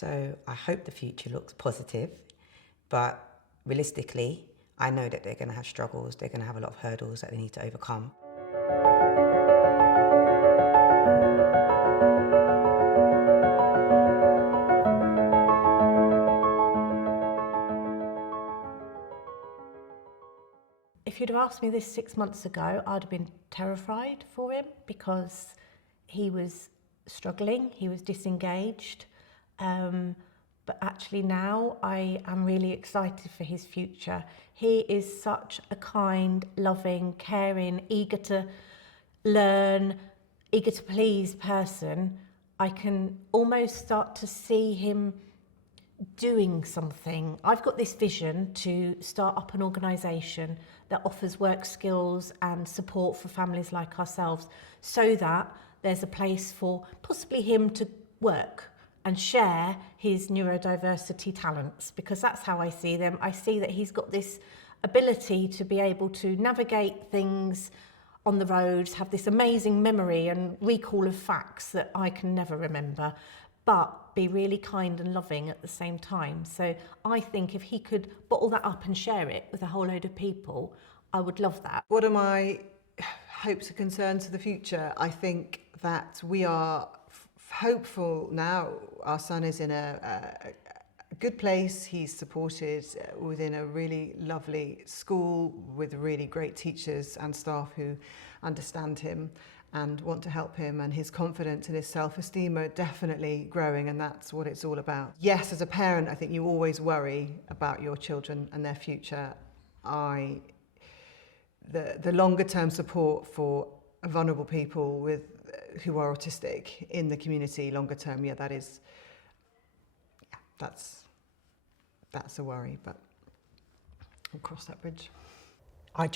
So I hope the future looks positive, but realistically, I know that they're going to have struggles, they're going to have a lot of hurdles that they need to overcome. If you'd have asked me this 6 months ago, I'd have been terrified for him because he was struggling, he was disengaged. But actually now I am really excited for his future. He is such a kind, loving, caring, eager to learn, eager to please person. I can almost start to see him doing something. I've got this vision to start up an organisation that offers work skills and support for families like ourselves, so that there's a place for possibly him to work and share his neurodiversity talents, because that's how I see them. I see that he's got this ability to be able to navigate things on the roads, have this amazing memory and recall of facts that I can never remember, but be really kind and loving at the same time. So I think if he could bottle that up and share it with a whole load of people, I would love that. What are my hopes and concerns for the future? I think that we are hopeful now. Our son is in a good place. He's supported within a really lovely school with really great teachers and staff who understand him and want to help him, and his confidence and his self-esteem are definitely growing, and that's what it's all about. Yes, as a parent, I think you always worry about your children and their future. The longer term support for vulnerable people who are autistic in the community longer term, that's a worry, but we'll cross that bridge. I'm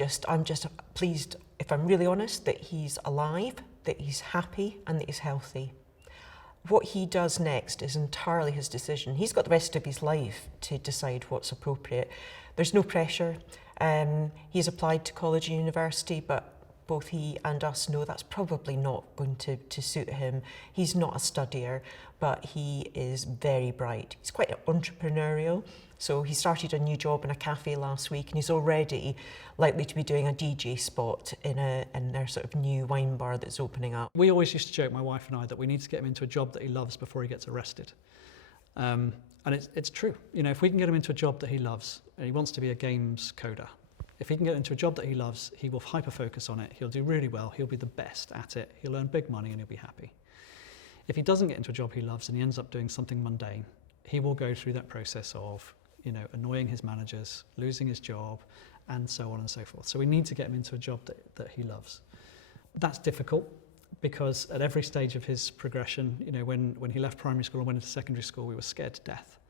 just pleased, if I'm really honest, that he's alive, that he's happy and that he's healthy. What he does next is entirely his decision. He's got the rest of his life to decide what's appropriate. There's no pressure. He's applied to college and university, but both he and us know that's probably not going to suit him. He's not a studier, but he is very bright. He's quite entrepreneurial. So he started a new job in a cafe last week, and he's already likely to be doing a DJ spot in their sort of new wine bar that's opening up. We always used to joke, my wife and I, that we need to get him into a job that he loves before he gets arrested. And it's true. You know, if we can get him into a job that he loves, and he wants to be a games coder, if he can get into a job that he loves, he will hyper-focus on it, he'll do really well, he'll be the best at it, he'll earn big money and he'll be happy. If he doesn't get into a job he loves and he ends up doing something mundane, he will go through that process of, you know, annoying his managers, losing his job, and so on and so forth. So we need to get him into a job that he loves. That's difficult because at every stage of his progression, you know, when he left primary school and went into secondary school, we were scared to death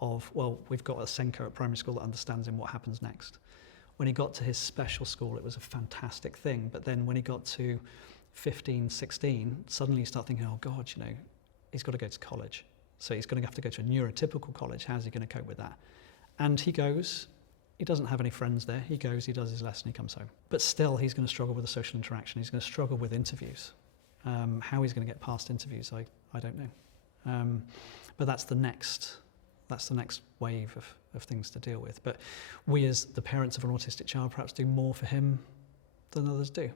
of, well, we've got a Senko at primary school that understands him, what happens next. When he got to his special school, it was a fantastic thing. But then when he got to 15, 16, suddenly you start thinking, oh God, you know, he's got to go to college. So he's going to have to go to a neurotypical college. How's he going to cope with that? And he goes, he doesn't have any friends there. He goes, he does his lesson, he comes home. But still, he's going to struggle with the social interaction. He's going to struggle with interviews. How he's going to get past interviews, I don't know. But that's the next wave of things to deal with. But we as the parents of an autistic child perhaps do more for him than others do.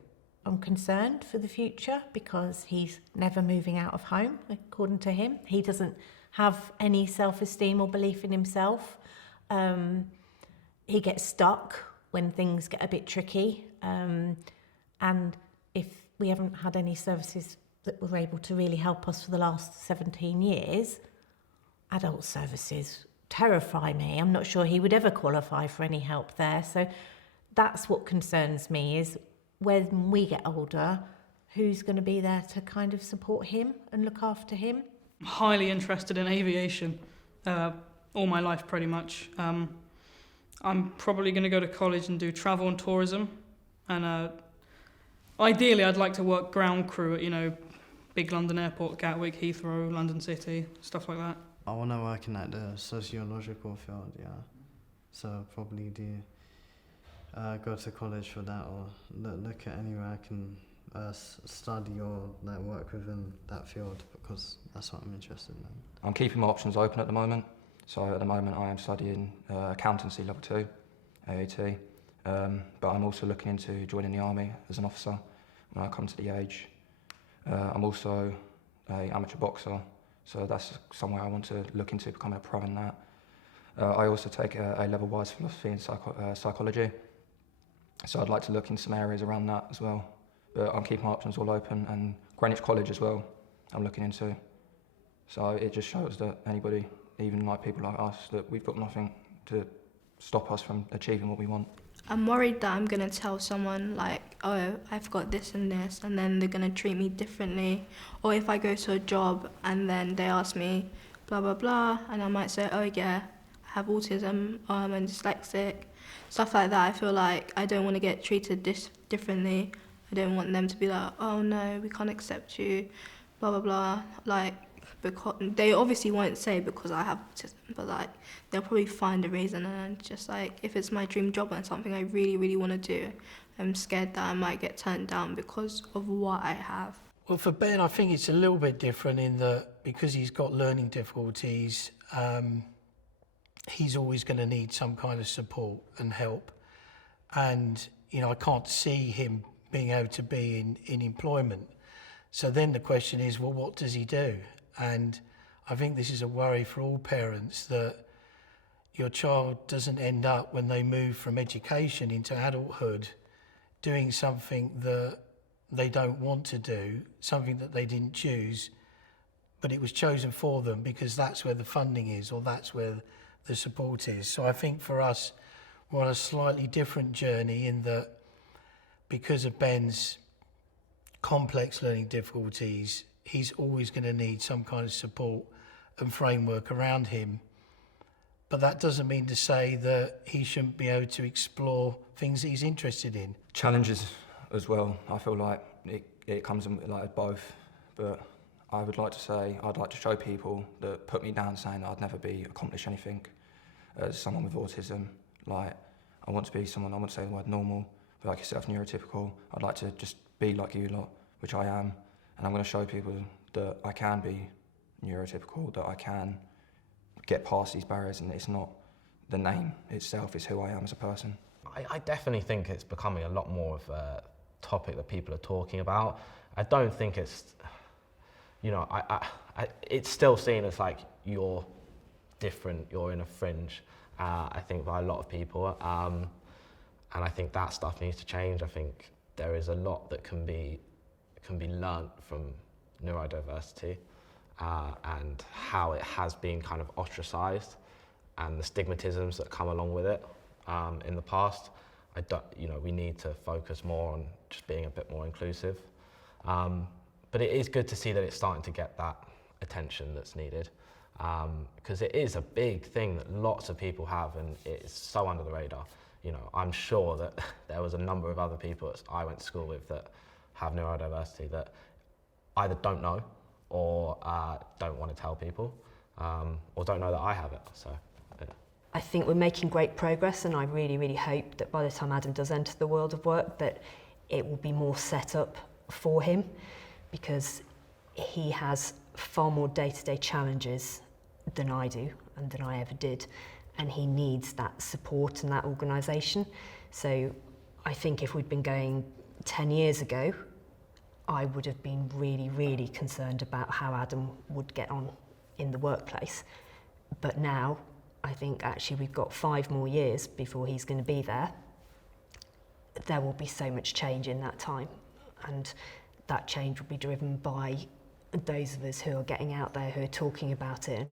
I'm concerned for the future because he's never moving out of home, according to him. He doesn't have any self-esteem or belief in himself. He gets stuck when things get a bit tricky. And if we haven't had any services that were able to really help us for the last 17 years, adult services terrify me. I'm not sure he would ever qualify for any help there. So that's what concerns me, is when we get older, who's going to be there to kind of support him and look after him? I'm highly interested in aviation all my life, pretty much. I'm probably going to go to college and do travel and tourism. And ideally, I'd like to work ground crew at, you know, big London airport, Gatwick, Heathrow, London City, stuff like that. I want to work in like the sociological field, yeah. So probably go to college for that, or look at anywhere I can study or like work within that field, because that's what I'm interested in. I'm keeping my options open at the moment. So at the moment I am studying accountancy level 2, AAT, but I'm also looking into joining the army as an officer when I come to the age. I'm also an amateur boxer, so that's somewhere I want to look into becoming a pro in that. I also take a level wise philosophy and psychology, so I'd like to look in some areas around that as well. But I'm keeping my options all open, and Greenwich College as well I'm looking into. So it just shows that anybody, even like people like us, that we've got nothing to stop us from achieving what we want. I'm worried that I'm going to tell someone like, oh, I've got this and this, and then they're going to treat me differently. Or if I go to a job and then they ask me blah, blah, blah, and I might say, oh yeah, I have autism, I'm dyslexic, stuff like that. I feel like I don't want to get treated differently. I don't want them to be like, oh no, we can't accept you, blah, blah, blah. Like, because they obviously won't say because I have autism, but like they'll probably find a reason. And just like, if it's my dream job and something I really, really want to do, I'm scared that I might get turned down because of what I have. Well, for Ben, I think it's a little bit different in that because he's got learning difficulties, he's always going to need some kind of support and help. And, you know, I can't see him being able to be in employment. So then the question is, well, what does he do? And I think this is a worry for all parents, that your child doesn't end up, when they move from education into adulthood, doing something that they don't want to do, something that they didn't choose, but it was chosen for them because that's where the funding is, or that's where the support is. So I think for us, we're on a slightly different journey in that because of Ben's complex learning difficulties, he's always going to need some kind of support and framework around him. But that doesn't mean to say that he shouldn't be able to explore things that he's interested in. Challenges as well. I feel like it comes in like both, but I would like to say, I'd like to show people that put me down saying that I'd never accomplish anything as someone with autism. Like, I want to be someone, I wouldn't say the word normal, but like yourself, neurotypical. I'd like to just be like you lot, which I am, and I'm going to show people that I can be neurotypical, that I can get past these barriers, and it's not the name itself, it's who I am as a person. I definitely think it's becoming a lot more of a topic that people are talking about. I don't think it's, you know, it's still seen as like you're different, you're in a fringe, I think, by a lot of people. And I think that stuff needs to change. I think there is a lot that can be learnt from neurodiversity and how it has been kind of ostracised and the stigmatisms that come along with it in the past. We need to focus more on just being a bit more inclusive. But it is good to see that it's starting to get that attention that's needed, because it is a big thing that lots of people have, and it's so under the radar. You know, I'm sure that there was a number of other people that I went to school with that have neurodiversity that either don't know or don't want to tell people, or don't know that I have it. So, yeah. I think we're making great progress, and I really, really hope that by the time Adam does enter the world of work, that it will be more set up for him, because he has far more day-to-day challenges than I do and than I ever did, and he needs that support and that organisation. So I think if we'd been going 10 years ago, I would have been really, really concerned about how Adam would get on in the workplace. But now, I think actually we've got 5 more years before he's going to be there. There will be so much change in that time, and that change will be driven by those of us who are getting out there, who are talking about it.